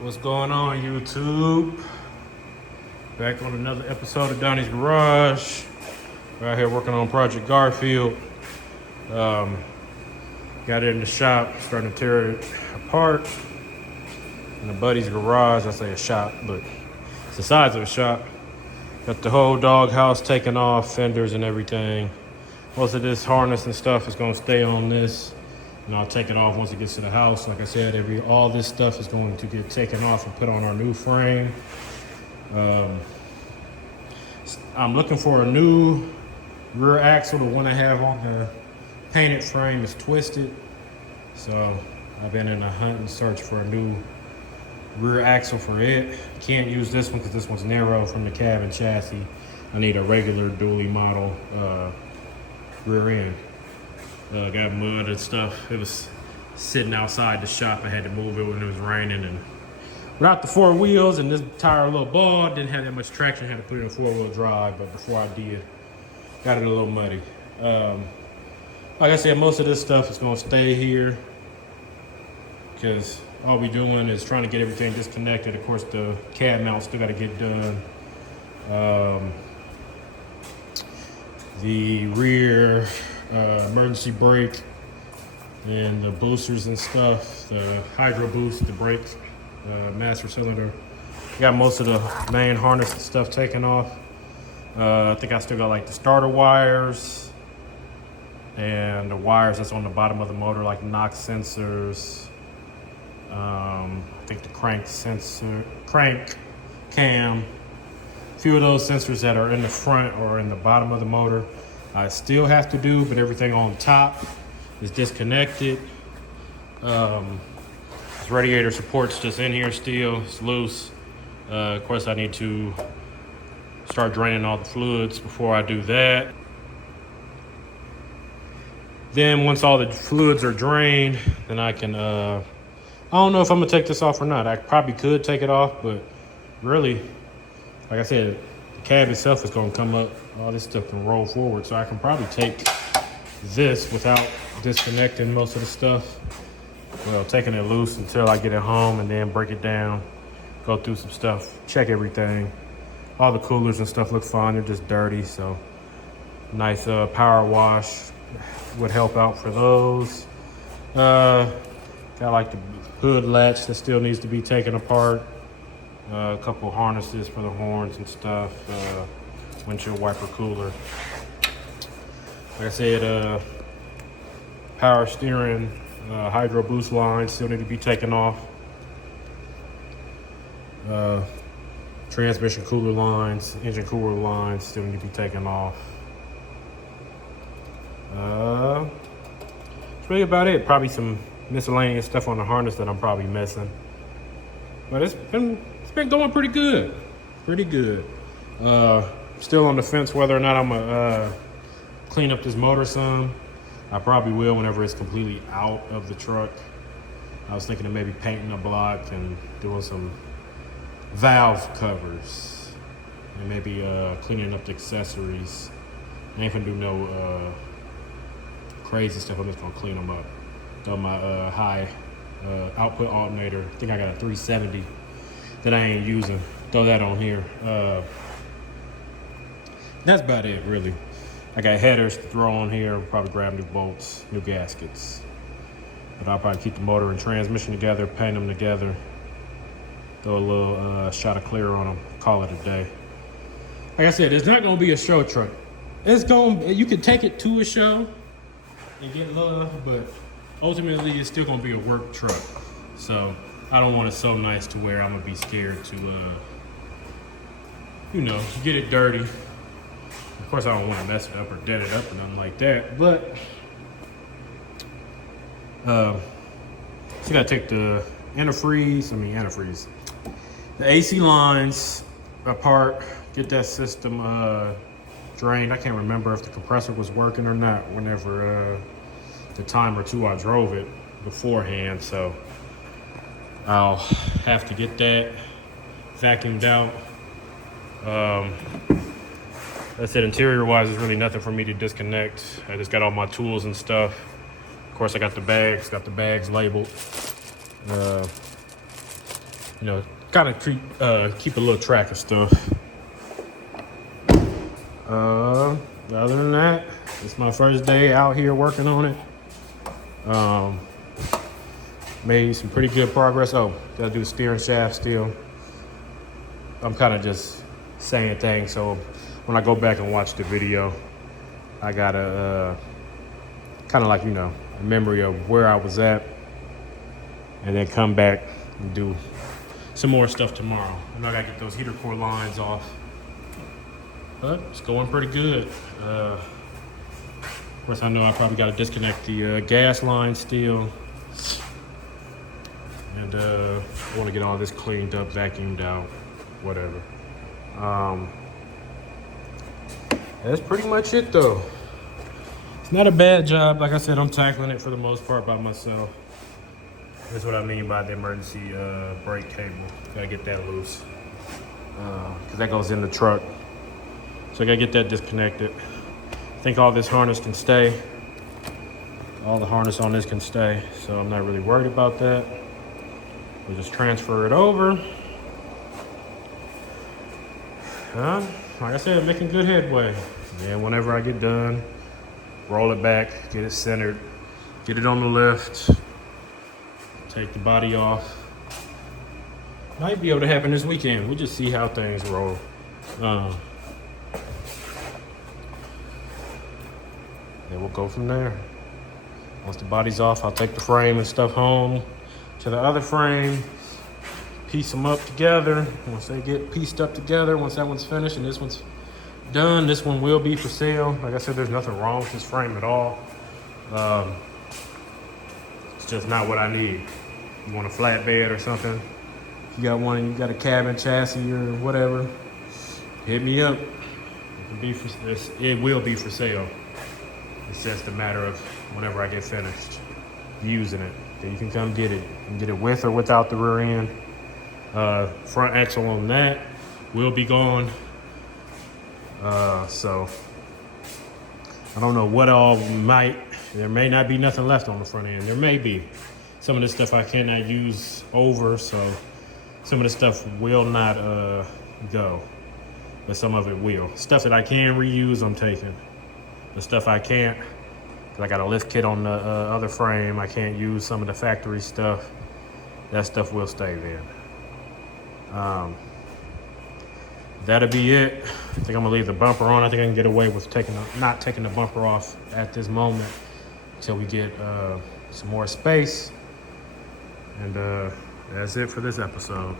What's going on, YouTube? Back on another episode of Donnie's Garage. We're out here working on Project Garfield. Got it in the shop, starting to tear it apart. In a buddy's garage, I say a shop, but it's the size of a shop. Got the whole dog house taken off, fenders and everything. Most of this harness and stuff is gonna stay on this. And I'll take it off once it gets to the house. Like I said, all this stuff is going to get taken off and put on our new frame. I'm looking for a new rear axle. The one I have on the painted frame is twisted. So I've been in a hunt and search for a new rear axle for it. Can't use this one because this one's narrow from the cab and chassis. I need a regular dually model rear end. Got mud and stuff. It was sitting outside the shop. I had to move it when it was raining, and without the four wheels and this tire a little bald, didn't have that much traction. I had to put it in four-wheel drive, but before I did, got it a little muddy. Like I said, most of this stuff is gonna stay here because all we're doing is trying to get everything disconnected. Of course, the cab mount still gotta get done. The rear emergency brake and the boosters and stuff, the hydro boost, the brakes, master cylinder. Got most of the main harness and stuff taken off. I think I still got like the starter wires and the wires that's on the bottom of the motor, like knock sensors. I think the crank cam. A few of those sensors that are in the front or in the bottom of the motor I still have to do, but everything on top is disconnected. This radiator support's just in here still, it's loose. Of course, I need to start draining all the fluids before I do that. Then once all the fluids are drained, then I can, I don't know if I'm gonna take this off or not. I probably could take it off, but really, like I said, the cab itself is gonna come up. All this stuff can roll forward, so I can probably take this without disconnecting most of the stuff. Well, taking it loose until I get it home and then break it down, go through some stuff, check everything. All the coolers and stuff look fine, they're just dirty, so nice power wash would help out for those. Got like the hood latch that still needs to be taken apart. A couple harnesses for the horns and stuff. Windshield wiper cooler. Like I said, power steering, hydro boost lines still need to be taken off. Transmission cooler lines, engine cooler lines still need to be taken off. That's really about it. Probably some miscellaneous stuff on the harness that I'm probably missing. But it's been going pretty good. Pretty good. Still on the fence whether or not I'm gonna clean up this motor some. I probably will whenever it's completely out of the truck. I was thinking of maybe painting a block and doing some valve covers and maybe cleaning up the accessories. I ain't gonna do no crazy stuff. I'm just gonna clean them up. Throw my high output alternator. I think I got a 370 that I ain't using. Throw that on here. That's about it, really. I got headers to throw on here. Probably grab new bolts, new gaskets. But I'll probably keep the motor and transmission together, paint them together, throw a little shot of clear on them, call it a day. Like I said, it's not gonna be a show truck. You can take it to a show and get love, but ultimately it's still gonna be a work truck. So I don't want it so nice to where I'm gonna be scared to, get it dirty. Of course, I don't want to mess it up or dent it up or nothing like that, but so gotta take the antifreeze, the AC lines apart, get that system drained. I can't remember if the compressor was working or not whenever the time or two I drove it beforehand, so I'll have to get that vacuumed out. Like I said, interior wise, there's really nothing for me to disconnect. I just got all my tools and stuff. Of course, I got the bags labeled. you know, kind of keep a little track of stuff. Other than that, it's my first day out here working on it. Made some pretty good progress. Oh, gotta do the steering shaft still. I'm kind of just saying things, so when I go back and watch the video, I got a kind of like, you know, a memory of where I was at, and then come back and do some more stuff tomorrow. I know I gotta get those heater core lines off, but it's going pretty good. Of course, I know I probably gotta disconnect the gas line still, and I want to get all this cleaned up, vacuumed out, whatever. That's pretty much it though. It's not a bad job. Like I said, I'm tackling it for the most part by myself. That's what I mean by the emergency brake cable. Gotta get that loose, because that goes in the truck. So I gotta get that disconnected. I think all this harness can stay. All the harness on this can stay, so I'm not really worried about that. We'll just transfer it over. Like I said, making good headway. And whenever I get done, roll it back, get it centered, get it on the lift, take the body off. Might be able to happen this weekend. We'll just see how things roll. Then we'll go from there. Once the body's off, I'll take the frame and stuff home to the other frame, piece them up together. Once they get pieced up together, once that one's finished and this one's done, this one will be for sale. Like I said, there's nothing wrong with this frame at all. It's just not what I need. You want a flatbed or something? If you got one, you got a cabin chassis or whatever, hit me up. It will be for sale. It's just a matter of whenever I get finished using it, then you can come get it. You can get it with or without the rear end. Front axle on that will be gone. So I don't know what all there may not be nothing left on the front end. There may be. Some of this stuff I cannot use over, so some of the stuff will not go, but some of it will. Stuff that I can reuse, I'm taking. The stuff I can't, because I got a lift kit on the other frame, I can't use some of the factory stuff. That stuff will stay there. That'll be it. I think I'm gonna leave the bumper on. I think I can get away with not taking the bumper off at this moment until we get some more space. And that's it for this episode.